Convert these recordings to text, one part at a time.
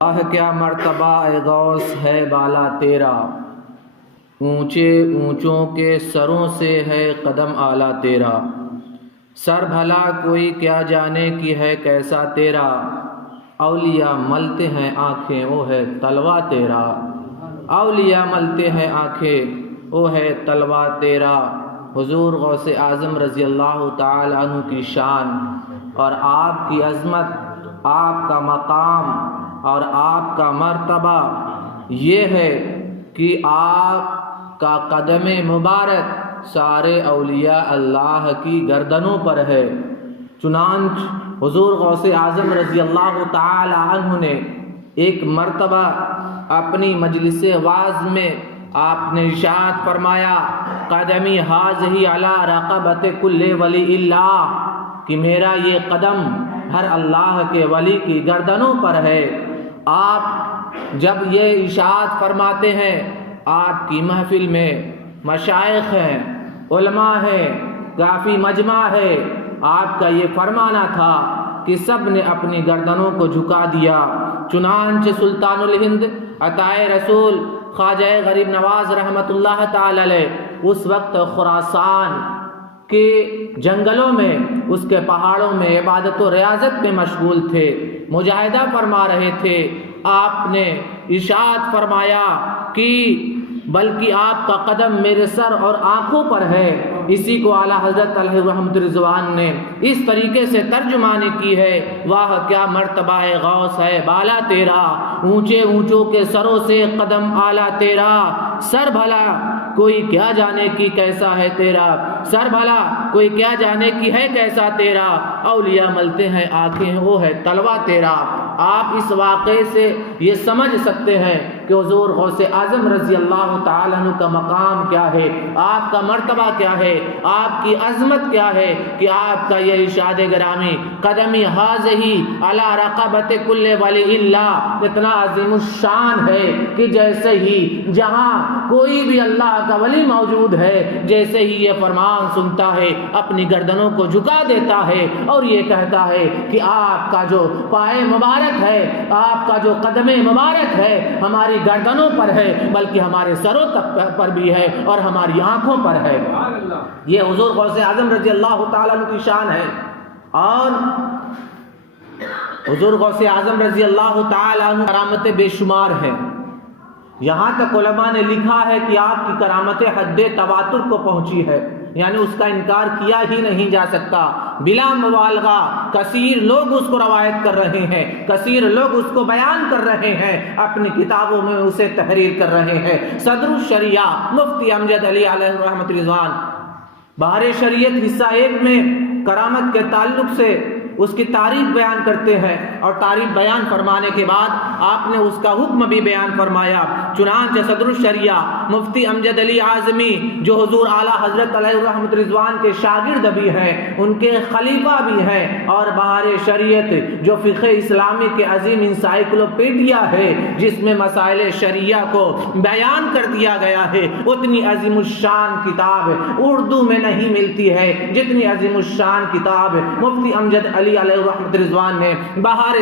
آہ کیا مرتبہ اے غوث ہے بالا تیرا، اونچے اونچوں کے سروں سے ہے قدم اعلیٰ تیرا۔ سر بھلا کوئی کیا جانے کی ہے کیسا تیرا، اولیاء ملتے ہیں آنکھیں وہ ہے تلوا تیرا۔ اولیاء ملتے ہیں آنکھیں وہ ہے تلوا تیرا۔ حضور غوث اعظم رضی اللہ تعالی عنہ کی شان اور آپ کی عظمت، آپ کا مقام اور آپ کا مرتبہ یہ ہے کہ آپ کا قدم مبارک سارے اولیاء اللہ کی گردنوں پر ہے۔ چنانچہ حضور غوث اعظم رضی اللہ تعالی عنہ نے ایک مرتبہ اپنی مجلس واعظ میں آپ نے ارشاد فرمایا، قدمی حاذہ علی رقبۃ کل ولی اللہ، کہ میرا یہ قدم ہر اللہ کے ولی کی گردنوں پر ہے۔ آپ جب یہ ارشاد فرماتے ہیں، آپ کی محفل میں مشائخ ہیں، علماء ہیں، کافی مجمع ہے، آپ کا یہ فرمانا تھا کہ سب نے اپنی گردنوں کو جھکا دیا۔ چنانچہ سلطان الہند عطائے رسول خواجہ غریب نواز رحمۃ اللہ تعالی علیہ اس وقت خراسان کے جنگلوں میں، اس کے پہاڑوں میں عبادت و ریاضت میں مشغول تھے، مجاہدہ فرما رہے تھے۔ آپ نے ارشاد فرمایا کہ بلکہ آپ کا قدم میرے سر اور آنکھوں پر ہے۔ اسی کو اعلیٰ حضرت علیہ رحمت رضوان نے اس طریقے سے ترجمانی کی ہے، واہ کیا مرتبہ ہے غوث ہے بالا تیرا، اونچے اونچوں کے سروں سے قدم اعلیٰ تیرا۔ سر بھلا کوئی کیا جانے کی کیسا ہے تیرا، سر بھلا کوئی کیا جانے کی ہے کیسا تیرا، اولیاء ملتے ہیں آنکھیں وہ ہے تلوا تیرا۔ آپ اس واقعے سے یہ سمجھ سکتے ہیں کہ حضور غوث اعظم رضی اللہ تعالیٰ عنہ کا مقام کیا ہے، آپ کا مرتبہ کیا ہے، آپ کی عظمت کیا ہے، کہ آپ کا یہ ارشاد گرامی قدمی حاذہ علی رقبۃ کل ولی اللہ اتنا عظیم الشان ہے کہ جیسے ہی جہاں کوئی بھی اللہ کا ولی موجود ہے، جیسے ہی یہ فرمان سنتا ہے اپنی گردنوں کو جھکا دیتا ہے اور یہ کہتا ہے کہ آپ کا جو پائے مبارک ہے، آپ کا جو قدم مبارک ہے ہماری گردنوں پر ہے، بلکہ ہمارے سروں تک پر بھی ہے اور ہماری آنکھوں پر ہے۔ یہ حضور غوث اعظم رضی اللہ تعالیٰ عنہ کی شان ہے۔ اور حضور غوث اعظم رضی اللہ تعالیٰ عنہ کرامتیں بے شمار ہیں، یہاں تک علماء نے لکھا ہے کہ آپ کی کرامتیں حد تواتر کو پہنچی ہے، یعنی اس کا انکار کیا ہی نہیں جا سکتا۔ بلا مبالغہ کثیر لوگ اس کو روایت کر رہے ہیں، کثیر لوگ اس کو بیان کر رہے ہیں، اپنی کتابوں میں اسے تحریر کر رہے ہیں۔ صدر الشریعہ مفتی امجد علی علیہ رحمت رضوان بہار شریعت حصہ 1 میں کرامت کے تعلق سے اس کی تعریف بیان کرتے ہیں، اور تعریف بیان فرمانے کے بعد آپ نے اس کا حکم بھی بیان فرمایا۔ چنانچہ صدر الشریعہ مفتی امجد علی اعظمی جو حضور اعلیٰ حضرت علیہ رحمت رضوان کے شاگرد بھی ہیں، ان کے خلیفہ بھی ہیں، اور بہار شریعت جو فقہ اسلامی کے عظیم انسائکلوپیڈیا ہے جس میں مسائل شریعہ کو بیان کر دیا گیا ہے، اتنی عظیم الشان کتاب اردو میں نہیں ملتی ہے جتنی عظیم الشان کتاب مفتی امجد علی علیہ رحمت رضوان نے بہار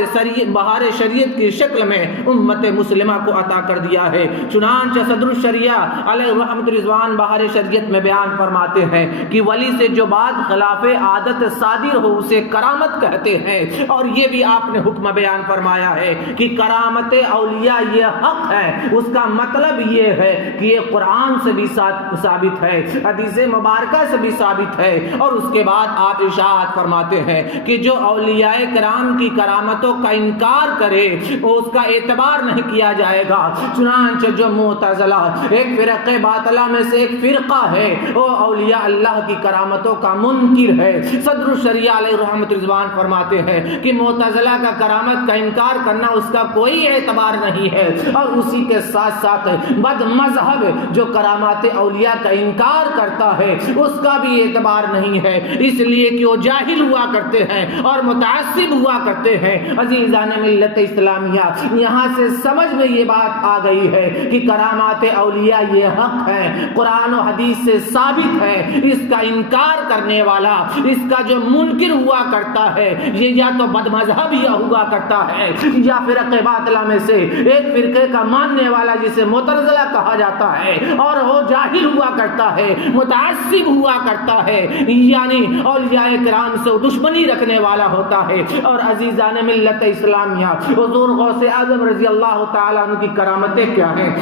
شریعت کی شکل میں امت مسلمہ کو عطا کر دیا ہے۔ چنانچہ صدر الشریعہ علیہ رحمت رضوان بہار شریعت میں بیان فرماتے ہیں کہ ولی سے جو بات خلاف عادت صادر ہو اسے کرامت کہتے ہیں، اور یہ بھی آپ نے حکم بیان فرمایا ہے کہ کرامت اولیاء یہ حق ہے، اس کا مطلب یہ ہے کہ یہ قرآن سے بھی ثابت ہے، حدیث مبارکہ سے بھی ثابت ہے۔ اور اس کے بعد آپ ارشاد فرماتے ہیں کہ جو اولیاء کرام کی کرامتوں کا انکار کرے اس کا اعتبار نہیں کیا جائے گا۔ چنانچہ جو معتزلہ ایک فرقہ باطلہ میں سے ایک فرقہ ہے، وہ اولیاء اللہ کی کرامتوں کا منکر ہے۔ صدر الشریعہ علیہ رحمت رضوان فرماتے ہیں کہ معتزلہ کا کرامت کا انکار کرنا اس کا کوئی اعتبار نہیں ہے، اور اسی کے ساتھ ساتھ بد مذہب جو کرامات اولیاء کا انکار کرتا ہے اس کا بھی اعتبار نہیں ہے، اس لیے کہ وہ جاہل ہوا کرتے ہیں اور متعصب ہوا کرتے ہیں۔ عزیزان ملت اسلامیہ، یہاں سے سمجھ میں یہ بات آ گئی ہے کہ کرامات اولیاء یہ حق ہے، قرآن و حدیث سے ثابت ہے۔ اس کا انکار کرنے والا، اس کا جو منکر ہوا کرتا ہے، یہ یا تو بد مذہب یا ہوا کرتا ہے، یا فرقہ باطلہ میں سے ایک فرقے کا ماننے والا جسے معتزلہ کہا جاتا ہے، اور وہ جاہل ہوا کرتا ہے، متعصب ہوا کرتا ہے، یعنی اولیاء کرام سے دشمنی رکھنے والا ہوتا ہے۔ اور عزیزان ملت اسلامیہ، حضور غوث اعظم رضی اللہ تعالیٰ عنہ کی کرامتیں کیا ہیں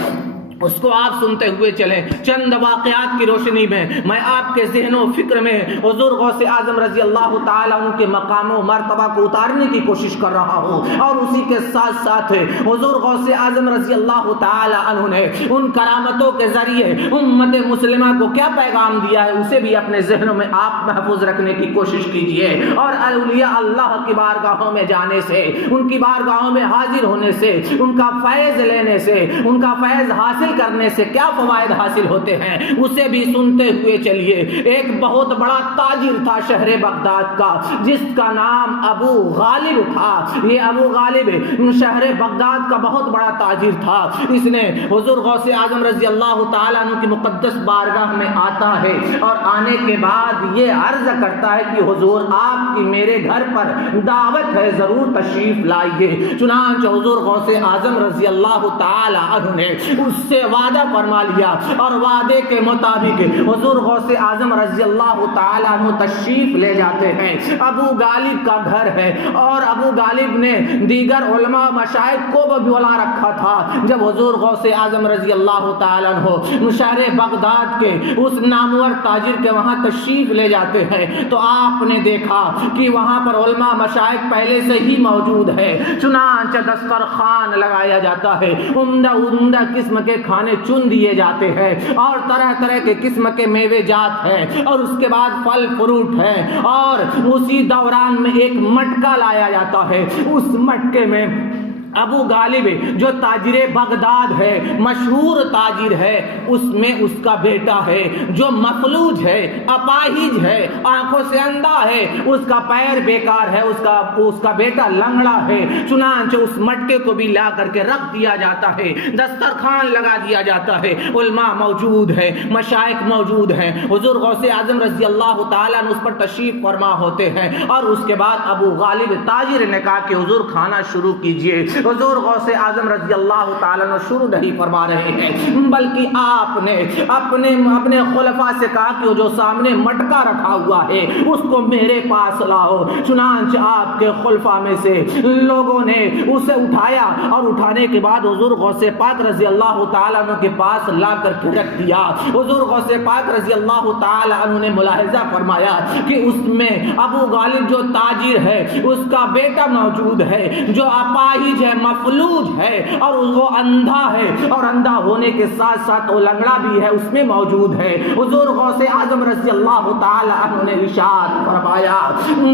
اس کو آپ سنتے ہوئے چلیں۔ چند واقعات کی روشنی میں آپ کے ذہن و فکر میں حضور غوث اعظم رضی اللہ تعالیٰ عنہ کے مقام و مرتبہ کو اتارنے کی کوشش کر رہا ہوں، اور اسی کے ساتھ ساتھ حضور غوث اعظم رضی اللہ تعالیٰ عنہ نے ان کرامتوں کے ذریعے امت مسلمہ کو کیا پیغام دیا ہے اسے بھی اپنے ذہنوں میں آپ محفوظ رکھنے کی کوشش کیجئے۔ اور اولیاء اللہ کی بارگاہوں میں جانے سے، ان کی بارگاہوں میں حاضر ہونے سے، ان کا فیض لینے سے، ان کا فیض حاصل کرنے سے کیا فوائد حاصل ہوتے ہیں اسے بھی سنتے ہوئے چلیے۔ ایک بہت بڑا تاجر تھا شہر بغداد کا، جس کا نام ابو غالب تھا۔ یہ ابو غالب شہر بغداد کا بہت بڑا تاجر تھا۔ اس نے حضور غوث اعظم رضی اللہ تعالیٰ عنہ کی مقدس بارگاہ میں آتا ہے، اور آنے کے بعد یہ عرض کرتا ہے کہ حضور آپ کی میرے گھر پر دعوت ہے، ضرور تشریف لائیے۔ چنانچہ حضور غوث اعظم رضی اللہ تعالیٰ عنہ نے اس سے وعدہ فرما لیا، اور وعدے کے مطابق حضور غوث اعظم رضی اللہ تعالیٰ عنہ تشریف لے جاتے ہیں۔ ابو غالب کا گھر ہے، اور ابو غالب نے دیگر علماء مشائخ کو بھی بلا رکھا تھا۔ جب حضور غوث اعظم رضی اللہ تعالیٰ عنہ شہر بغداد کے اس نامور تاجر کے وہاں تشریف لے جاتے ہیں، تو آپ نے دیکھا کہ وہاں پر علماء مشائخ پہلے سے ہی موجود ہے۔ چنانچہ دسترخوان لگایا جاتا ہے، عمدہ عمدہ قسم کے کھانے چن دیے جاتے ہیں، اور طرح طرح کے قسم کے میوے جات ہیں، اور اس کے بعد پھل فروٹ ہے، اور اسی دوران میں ایک مٹکا لایا جاتا ہے۔ اس مٹکے میں ابو غالب جو تاجر بغداد ہے، مشہور تاجر ہے، اس میں اس کا بیٹا ہے جو مفلوج ہے، اپاہج ہے، آنکھوں سے اندھا ہے، اس کا پیر بیکار ہے، اس کا بیٹا لنگڑا ہے۔ چنانچہ اس مٹکے کو بھی لا کر کے رکھ دیا جاتا ہے، دسترخوان لگا دیا جاتا ہے، علماء موجود ہے، مشائخ موجود ہیں، حضور غوث اعظم رضی اللہ تعالیٰ نے اس پر تشریف فرما ہوتے ہیں۔ اور اس کے بعد ابو غالب تاجر نے کہا کہ حضور کھانا شروع کیجئے۔ حضور غوث اعظم رضی اللہ تعالیٰ نے شروع نہیں فرما رہے ہیں، بلکہ آپ نے اپنے خلفاء سے کہا کہ وہ جو سامنے مٹکا رکھا ہوا ہے اس کو میرے پاس لاؤ۔ چنانچہ آپ کے خلفاء میں سے لوگوں نے اسے اٹھایا، اور اٹھانے کے بعد حضور غوث پاک رضی اللہ تعالیٰ عنہ کے پاس لا کر کے رکھ دیا۔ حضور غوث پاک رضی اللہ تعالیٰ عنہ نے ملاحظہ فرمایا کہ اس میں ابو غالب جو تاجر ہے اس کا بیٹا موجود ہے جو اپاہج ہے، مفلوج ہے، اور وہ اندھا ہے، اور اندھا ہونے کے ساتھ ساتھ وہ لنگڑا بھی ہے، اس میں موجود ہے۔ حضور غوث اعظم رضی اللہ تعالی عنہ نے ارشاد فرمایا،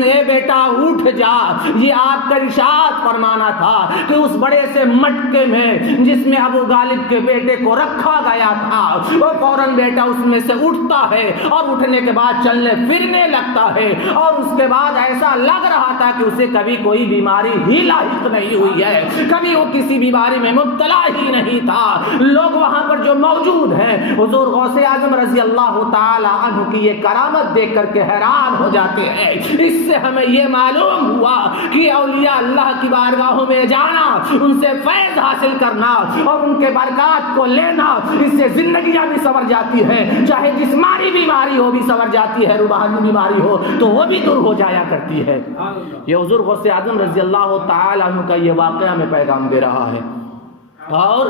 اے بیٹا اٹھ جا، یہ آپ کا ارشاد فرمانا تھا کہ اس بڑے سے مٹکے میں جس میں ابو غالب کے بیٹے کو رکھا گیا تھا، وہ فوراً بیٹا اس میں سے اٹھتا ہے، اور اٹھنے کے بعد چلنے پھرنے لگتا ہے، اور اس کے بعد ایسا لگ رہا تھا کہ اسے کبھی کوئی بیماری ہی لاحق نہیں ہوئی ہے، کبھی وہ کسی بیماری میں مبتلا ہی نہیں تھا۔ لوگ وہاں پر جو موجود ہیں حضور غوث اعظم رضی اللہ تعالی عنہ کی یہ کرامت دیکھ کر کے حیران ہو جاتے ہیں۔ اس سے ہمیں یہ معلوم ہوا کہ اولیاء اللہ کی بارگاہوں میں جانا، ان سے فیض حاصل کرنا اور ان کے برکات کو لینا، اس سے زندگیاں بھی سنور جاتی ہے، چاہے جسمانی بیماری ہو بھی سنور جاتی ہے، روحانی بیماری ہو تو وہ بھی دور ہو جایا کرتی ہے۔ یہ حضور غوث اعظم رضی اللہ تعالی عنہ کا یہ واقعہ میں پیغام دے رہا ہے۔ اور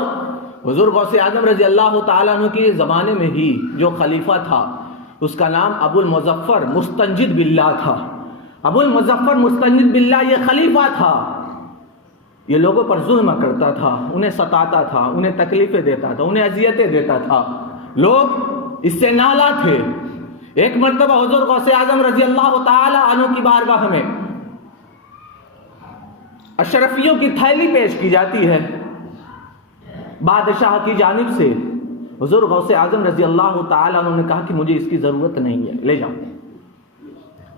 حضور غوث اعظم رضی اللہ تعالیٰ عنہ کے زمانے میں ہی جو خلیفہ تھا اس کا نام ابو المظفر مستنجد باللہ تھا۔ ابو المظفر مستنجد باللہ یہ خلیفہ تھا، یہ لوگوں پر ظلم کرتا تھا، انہیں ستاتا تھا، انہیں تکلیفیں دیتا تھا، انہیں اذیتیں دیتا تھا، لوگ اس سے نالا تھے۔ ایک مرتبہ حضور غوث اعظم رضی اللہ تعالیٰ عنہ کی بارگاہ میں اشرفیوں کی تھیلی پیش کی جاتی ہے بادشاہ کی جانب سے۔ حضور غوث اعظم رضی اللہ تعالیٰ عنہ نے کہا کہ مجھے اس کی ضرورت نہیں ہے، لے جاؤ۔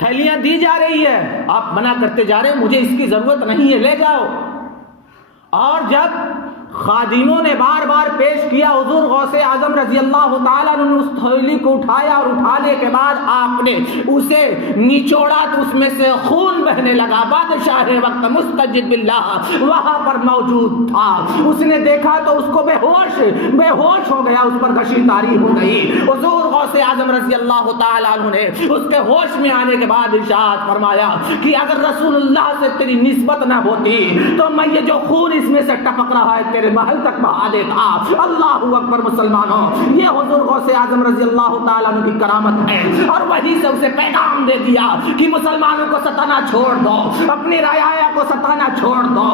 تھیلیاں دی جا رہی ہے، آپ منع کرتے جا رہے ہیں مجھے اس کی ضرورت نہیں ہے، لے جاؤ۔ اور جب خادموں نے بار بار پیش کیا، حضور غوث اعظم رضی اللہ تعالیٰ نے اس تھیلی کو اٹھایا اور اٹھانے کے بعد آپ نے اسے نچوڑا تو اس میں سے خون بہنے لگا۔ بادشاہ وقت مستجد باللہ وہاں پر موجود تھا، اس نے دیکھا تو اس کو بے ہوش ہو گیا، اس پر غشی طاری ہو گئی۔ حضور غوث اعظم رضی اللہ تعالیٰ عنہ نے اس کے ہوش میں آنے کے بعد ارشاد فرمایا کہ اگر رسول اللہ سے تیری نسبت نہ ہوتی تو میں یہ جو خون اس میں سے ٹپک رہا ہے تیرے محل تک بہا دیتا۔ اللہ اکبر مسلمانوں، یہ حضور غوث اعظم رضی اللہ تعالیٰ عنہ کی کرامت ہے، اور وہی سے اسے پیغام دے دیا کہ مسلمانوں کو ستانا چھوڑ دو، اپنی رعایا کو ستانا چھوڑ دو،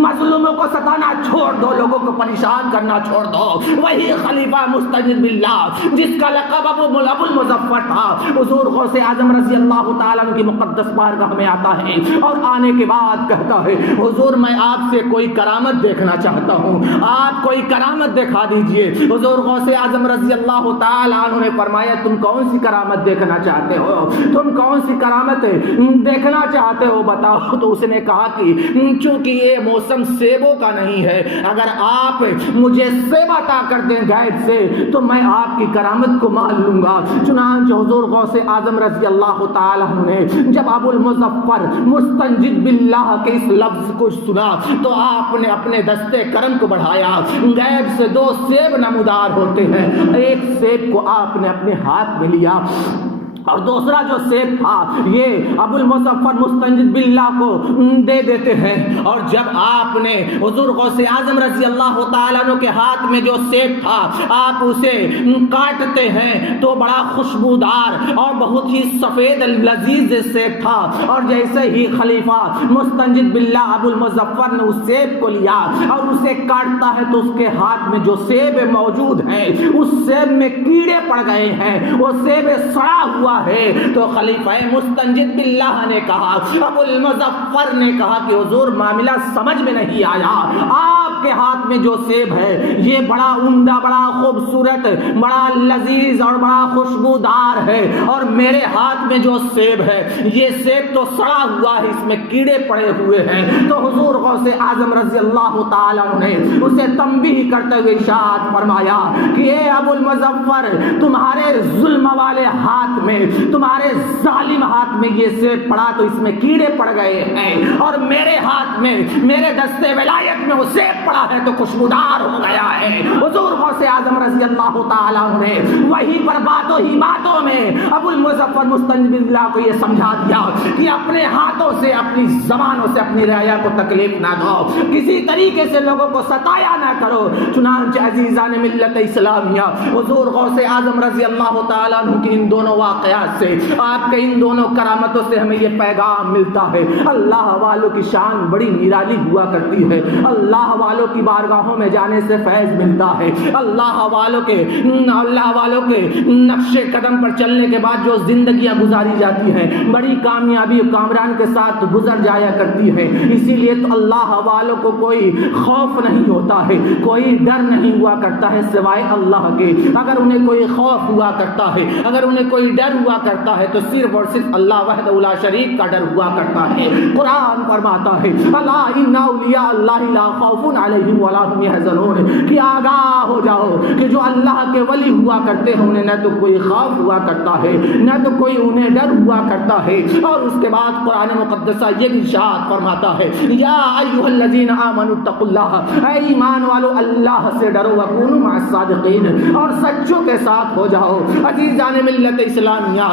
مظلوموں کو ستانا چھوڑ دو، لوگوں کو پریشان کرنا چھوڑ دو۔ وہی خلیفہ مستجد باللہ جس کا لقب ابو المظفر تھا، حضور غوث اعظم رضی اللہ تعالیٰ عنہ کی مقدس بارگاہ میں آتا ہے اور آنے کے بعد کہتا ہے حضور میں آپ سے کوئی کرامت دیکھنا چاہتا ہوں، آپ کوئی کرامت دکھا دیجئے۔ حضور غوث اعظم رضی اللہ تعالیٰ عنہ نے فرمایا تم کون سی کرامت دیکھنا چاہتے ہو، تم کون سی کرامت دیکھنا چاہتے ہو بتاؤ۔ تو اس نے کہا کہ چونکہ یہ موسم سیبوں کا نہیں ہے، اگر آپ مجھے سیب عطا کر دیں غیب سے تو میں آپ کی کرامت کو مان لوں گا۔ چنانچہ حضور غوث اعظم رضی اللہ تعالیٰ عنہ نے جب ابو المظفر مستنجد باللہ کے اس لفظ کو سنا تو آپ نے اپنے دستے کرم کو بڑھایا۔ غیب سے 2 سیب نمودار ہوتے ہیں، ایک سیب کو آپ نے اپنے ہاتھ میں لیا اور دوسرا جو سیب تھا یہ ابو المظفر مستنجد باللہ کو دے دیتے ہیں۔ اور جب آپ نے حضور غوث اعظم رضی اللہ تعالیٰ عنہ کے ہاتھ میں جو سیب تھا آپ اسے کاٹتے ہیں تو بڑا خوشبودار اور بہت ہی سفید لذیذ سیب تھا، اور جیسے ہی خلیفہ مستنجد باللہ ابو المظفر نے اس سیب کو لیا اور اسے کاٹتا ہے تو اس کے ہاتھ میں جو سیب موجود ہے اس سیب میں کیڑے پڑ گئے ہیں، وہ سیب سڑا ہوا ہے۔ تو خلیفہ مستنجد باللہ نے کہا، ابو المظفر نے کہا کہ حضور معاملہ سمجھ میں نہیں آیا، آپ کے ہاتھ میں جو سیب ہے یہ بڑا عمدہ، بڑا خوبصورت، بڑا لذیذ اور بڑا خوشبودار ہے، اور میرے ہاتھ میں جو سیب ہے یہ سیب تو سڑا ہوا ہے، اس میں کیڑے پڑے ہوئے ہیں۔ تو حضور غوث اعظم رضی اللہ تعالیٰ نے اسے تنبیہ کرتے ہوئے ارشاد فرمایا کہ اے ابو المظفر تمہارے ظلم والے ہاتھ میں، تمہارے ظالم ہاتھ میں یہ سیب پڑا تو اس میں کیڑے پڑ گئے ہیں، اور میرے ہاتھ میں، میرے دستے ولایت میں وہ سیب پڑا ہے تو خوشبودار ہو گیا ہے۔ حضور غوث اعظم رضی اللہ تعالیٰ نے وہیں پر باتوں ہی باتوں میں ابو المظفر مستنجد باللہ کو یہ سمجھا دیا کہ اپنے ہاتھوں سے، اپنی زبانوں سے اپنی رعایا کو تکلیف نہ دو، کسی طریقے سے لوگوں کو ستایا نہ کرو۔ چنانچہ عزیزان ملت اسلامیہ، حضور غوث اعظم رضی اللہ تعالیٰ عنہ کی ان دونوں واقعات سے، آپ کے ان دونوں کرامتوں سے ہمیں یہ پیغام ملتا ہے اللہ والوں کی شان بڑی نرالی ہوا کرتی ہے، اللہ والوں کی بارگاہوں میں جانے سے فیض ملتا ہے، اللہ والوں کے نقش قدم پر چلنے کے بعد جو زندگیاں گزاری جاتی ہیں بڑی کامیابی کامران کے ساتھ گزر جایا کرتی ہے۔ اسی لیے تو اللہ والوں کو کوئی خوف نہیں ہوتا ہے، کوئی ڈر نہیں ہوا کرتا ہے سوائے اللہ کے۔ اگر انہیں کوئی خوف ہوا کرتا ہے، اگر انہیں کوئی ڈر ہوا کرتا ہے تو صرف اور صرف اللہ وحدہ لا شریک کا ڈر ہوا کرتا ہے۔ قرآن فرماتا ہے الا ان اولیاء اللہ لا خوف علیہم ولا هم يحزنون، کہ آگاہ ہو جاؤ کہ جو اللہ کے ولی ہوا کرتے ہیں انہیں نہ تو کوئی خوف ہوا کرتا ہے نہ تو کوئی انہیں ڈر ہوا کرتا ہے۔ اور اس کے بعد قرآن مقدسہ یہ ارشاد فرماتا ہے یا ایھا الذین آمنوا اتقوا اللہ، اے ایمان والو اللہ سے ڈرو، وکونوا مع الصادقین، اور سچوں کے ساتھ ہو جاؤ۔ عزیزان ملت اسلامیہ،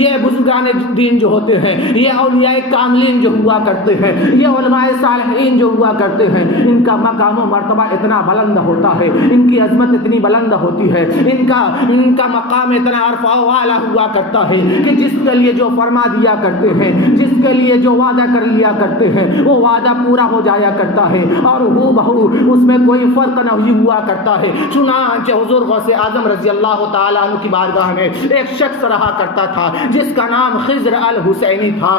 یہ بزرگان دین جو ہوتے ہیں، یہ اولیاء کاملین جو ہوا کرتے ہیں، یہ علماء صالحین جو ہوا کرتے ہیں، ان کا مقام و مرتبہ اتنا بلند ہوتا ہے، ان کی عظمت اتنی بلند ہوتی ہے، ان کا مقام اتنا عرفہ و اعلیٰ ہوا کرتا ہے کہ جس کے لیے جو فرما دیا کرتے ہیں، جس کے لیے جو وعدہ کر لیا کرتے ہیں وہ وعدہ پورا ہو جایا کرتا ہے، اور ہو بہو اس میں کوئی فرق نہ ہوا کرتا ہے۔ چنانچہ حضور غوث اعظم رضی اللہ تعالیٰ عنہ کی بارگاہ میں ایک شخص رہا کرتا تھا جس کا نام خضر الحسینی تھا۔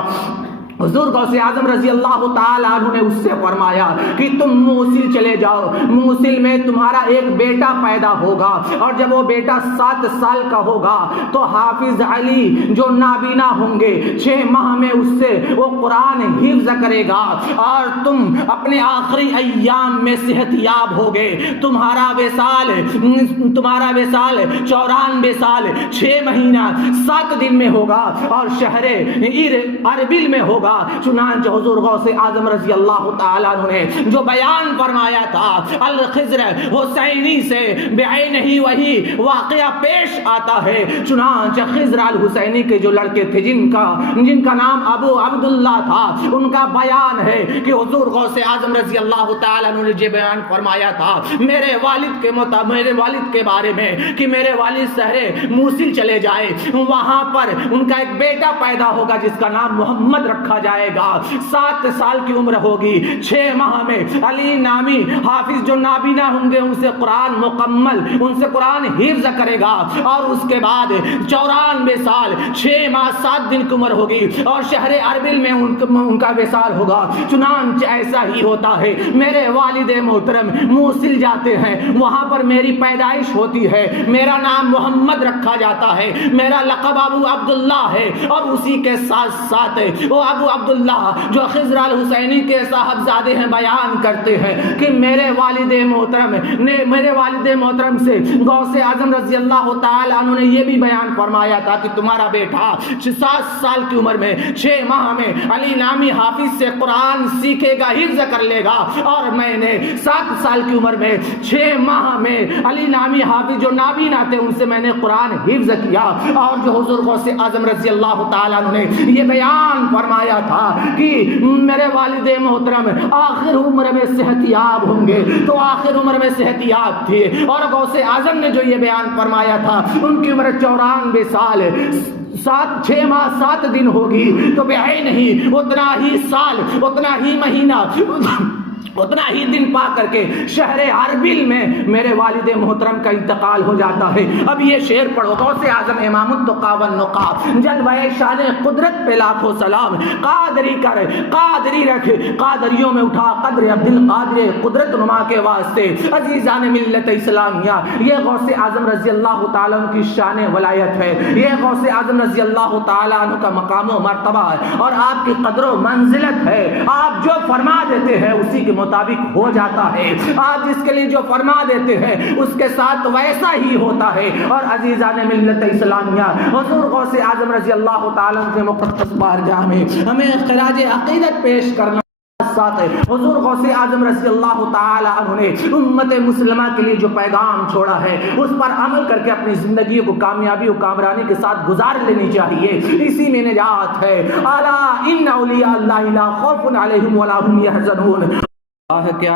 حضور غوث اعظم رضی اللہ تعالیٰ عنہ نے اس سے فرمایا کہ تم موصل چلے جاؤ، موصل میں تمہارا ایک بیٹا پیدا ہوگا، اور جب وہ بیٹا 7 سال کا ہوگا تو حافظ علی جو نابینا ہوں گے 6 ماہ میں اس سے وہ قرآن حفظ کرے گا، اور تم اپنے آخری ایام میں صحت یاب ہوگے۔ تمہارا وصال 94 سال 6 مہینہ 7 دن میں ہوگا، اور شہر اربل میں ہوگا۔ چنانچہ حضور غوث اعظم رضی اللہ تعالیٰ عنہ نے جو بیان فرمایا تھا، الخضر حسینی سے بعینہ ہی وہی واقعہ پیش آتا ہے۔ چنانچہ خضر الحسینی کے جو لڑکے تھے جن کا نام ابو عبداللہ تھا، ان کا بیان ہے کہ حضور غوث اعظم رضی اللہ تعالیٰ عنہ نے یہ بیان فرمایا تھا میرے والد کے بارے میں کہ میرے والد شہر موصل چلے جائے، وہاں پر ان کا ایک بیٹا پیدا ہوگا جس کا نام محمد رکھا جائے گا، 7 سال کی عمر ہوگی، 6 ماہ میں علی نامی حافظ جو نابینا ہوں گے ان سے قرآن حفظ کرے گا، اور اس کے بعد 94 سال 6 ماہ 7 دن کی عمر ہوگی، اور شہر اربل میں ان کا وصال ہوگا۔ چنانچہ ایسا ہی ہوتا ہے، میرے والد محترم موصل جاتے ہیں، وہاں پر میری پیدائش ہوتی ہے، میرا نام محمد رکھا جاتا ہے، میرا لقب ابو عبداللہ ہے، اور اسی کے ساتھ ساتھ وہ ابو عبداللہ جو خضر الحسینی کے صاحبزادے ہیں بیان کرتے ہیں کہ میرے والد محترم سے غوث اعظم رضی اللہ تعالی عنہ نے یہ بھی بیان فرمایا تھا کہ تمہارا بیٹا 7 سال کی عمر میں 6 ماہ میں علی نامی حافظ سے قرآن سیکھے گا، حفظ کر لے گا، اور میں نے 7 سال کی عمر میں 6 ماہ میں علی نامی حافظ جو نابینا تھے ان سے میں نے قرآن حفظ کیا۔ اور جو حضور غوث اعظم رضی اللہ تعالی عنہ نے یہ بیان فرمایا تھا کہ میرے والد محترم آخر عمر میں صحت یاب ہوں گے، تو آخر عمر میں صحت یاب تھے، اور غوث اعظم نے جو یہ بیان فرمایا تھا ان کی عمر 94 سال 6 ماہ 7 دن ہوگی، تو بعین ہی اتنا ہی سال، اتنا ہی مہینہ، اتنا ہی دن پا کر کے شہر اربل میں میرے والد محترم کا انتقال ہو جاتا ہے۔ اب یہ شعر پڑھو، غوث اعظم امام التقا والنقا، جلوہ شان قدرت پہ لاکھوں سلام، قادری کر قادری رکھ، قادریوں میں اٹھا قدر عبد القادر قدرت نما کے واسطے، عزیزان ملت اسلامیہ، یہ غوث اعظم رضی اللہ تعالیٰ عنہ کی شان ولایت ہے، یہ غوث اعظم رضی اللہ تعالیٰ عنہ کا مقام و مرتبہ ہے، اور آپ کی قدر و منزلت ہے، آپ جو فرما دیتے ہیں اسی کے مطابق ہو جاتا ہے، آپ جس کے لیے جو فرما دیتے ہیں اس کے ساتھ ویسا ہی ہوتا ہے۔ اور عزیزان ملت اسلامیہ، حضور غوث اعظم رضی اللہ تعالیٰ عنہ کے مقدس بارگاہ میں ہمیں خراج عقیدت پیش کرنا ساتھ حضور غوث اعظم رضی اللہ تعالی عنہ نے امت مسلمہ کے لیے جو پیغام چھوڑا ہے اس پر عمل کر کے اپنی زندگی کو کامیابی و کامرانی کے ساتھ گزار لینی چاہیے، اسی میں نجات ہے۔ الا ان اولیاء اللہ لا خوف علیہم ولا هم يحزنون۔ کیا